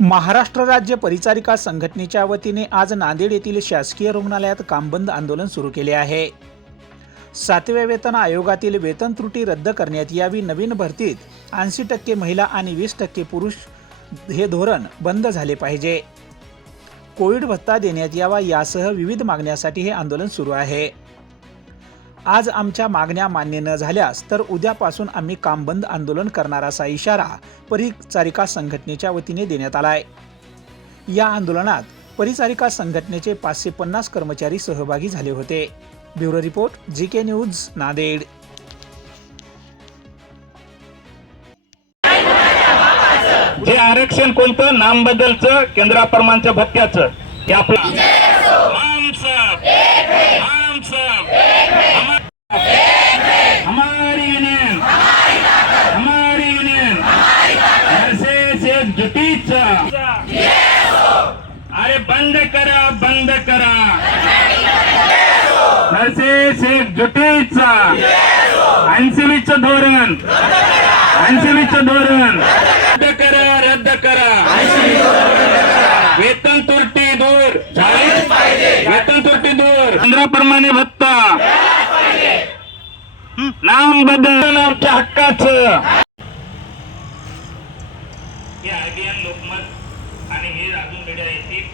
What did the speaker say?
महाराष्ट्र राज्य परिचारिका संघटनेच्या वतीने आज नांदेड येथील शासकीय रुग्णालयात कामबंद आंदोलन सुरू केले आहे. सातव्या वेतन आयोगातील वेतन त्रुटी रद्द करण्यात यावी नवीन भरतीत ऐंशी टक्के महिला आणि वीस टक्के पुरुष हे धोरण बंद झाले पाहिजे. कोविड भत्ता देण्यात यावा यासह विविध मागण्यासाठी हे आंदोलन सुरू आहे. आज आमच्या मागण्या मान्य न झाल्यास तर उद्यापासून आम्ही काम बंद आंदोलन करणार असा इशारा परिचारिका संघटनेच्या वतीने देण्यात आलाय. या आंदोलनात परिचारिका संघटनेचे पाचशे पन्नास कर्मचारी सहभागी झाले होते. Bureau report G K news Nanded. जे आरक्षण कोणतं? नामबद्दलचं बदलचं केंद्राप्रमाणच्या भत्त्याचं. हे आपलं बंद करा बंद करा. नर्सेस एकजुटीचा ऐंशीवीचं धोरण. ऐंशीवीचं धोरण. रद्द करा रद्द करा. वेतन तुरटी दूर. वेतन तुरटी दूर. केंद्राप्रमाणे भत्ता. नाम बदल. आमच्या हक्काचं. हे लोकमत आणि हे अजून मीडिया येतील